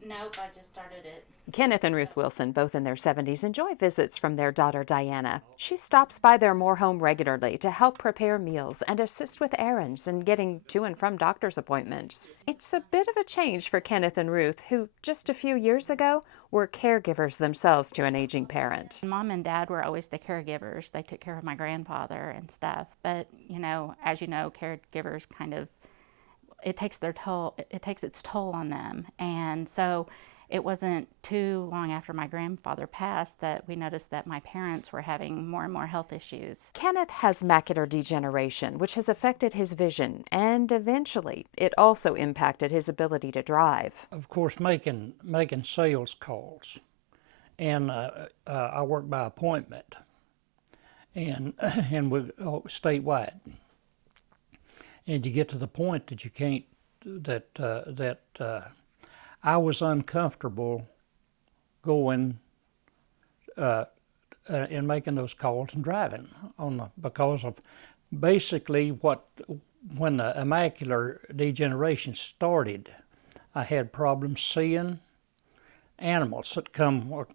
Nope, I just started it. Kenneth and Ruth Wilson, both in their 70s, enjoy visits from their daughter Diana. She stops by their Moore home regularly to help prepare meals and assist with errands and getting to and from doctor's appointments. It's a bit of a change for Kenneth and Ruth, who just a few years ago were caregivers themselves to an aging parent. Mom and Dad were always the caregivers. They took care of my grandfather and stuff. But, as you know, caregivers kind of, it takes its toll on them. And so it wasn't too long after my grandfather passed that we noticed that my parents were having more and more health issues. Kenneth has macular degeneration, which has affected his vision, and eventually it also impacted his ability to drive. Of course, making sales calls, and I work by appointment, and statewide. And you get to the point that you can't, I was uncomfortable going and making those calls and driving because of basically when the macular degeneration started, I had problems seeing animals that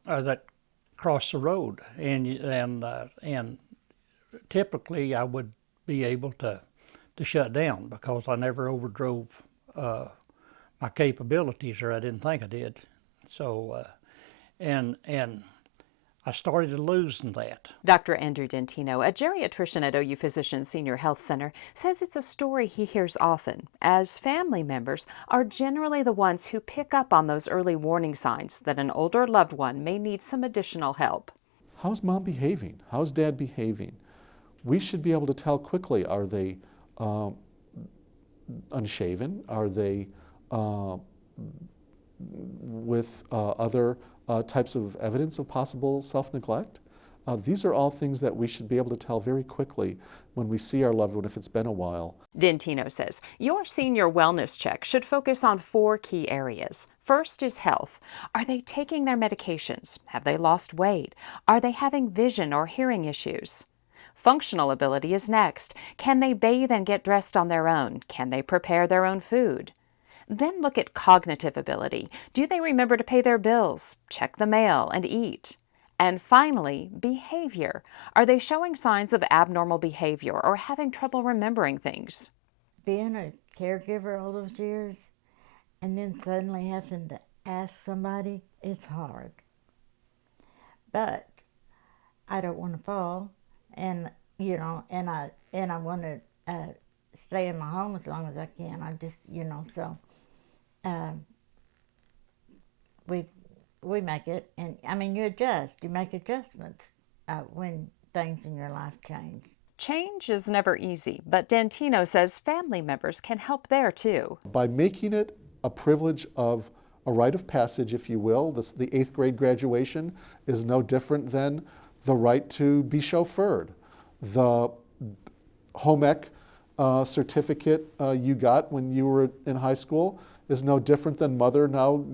that cross the road, and typically I would be able to shut down because I never overdrove my capabilities, or I didn't think I did. So, and I started losing that. Dr. Andrew Dentino, a geriatrician at OU Physicians Senior Health Center, says it's a story he hears often, as family members are generally the ones who pick up on those early warning signs that an older loved one may need some additional help. How's mom behaving? How's dad behaving? We should be able to tell quickly, are they unshaven? Are they with other types of evidence of possible self-neglect? These are all things that we should be able to tell very quickly when we see our loved one if it's been a while. Dentino says your senior wellness check should focus on 4 key areas. First is health. Are they taking their medications? Have they lost weight? Are they having vision or hearing issues? Functional ability is next. Can they bathe and get dressed on their own? Can they prepare their own food? Then look at cognitive ability. Do they remember to pay their bills, check the mail, and eat? And finally, behavior. Are they showing signs of abnormal behavior or having trouble remembering things? Being a caregiver all those years and then suddenly having to ask somebody is hard. But I don't want to fall, and and I want to stay in my home as long as I can. I just so we make it, and I mean you make adjustments when things in your life change. Change is never easy, but Dentino says family members can help there too. By making it a privilege of a rite of passage, if you will, the 8th grade graduation is no different than the right to be chauffeured. The home ec certificate you got when you were in high school is no different than mother now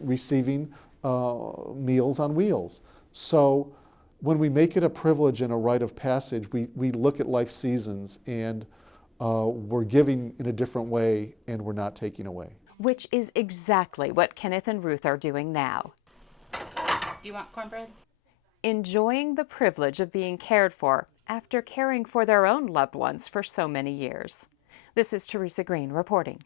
receiving Meals on Wheels. So when we make it a privilege and a rite of passage, we look at life seasons, and we're giving in a different way, and we're not taking away. Which is exactly what Kenneth and Ruth are doing now. Do you want cornbread? Enjoying the privilege of being cared for after caring for their own loved ones for so many years. This is Teresa Green reporting.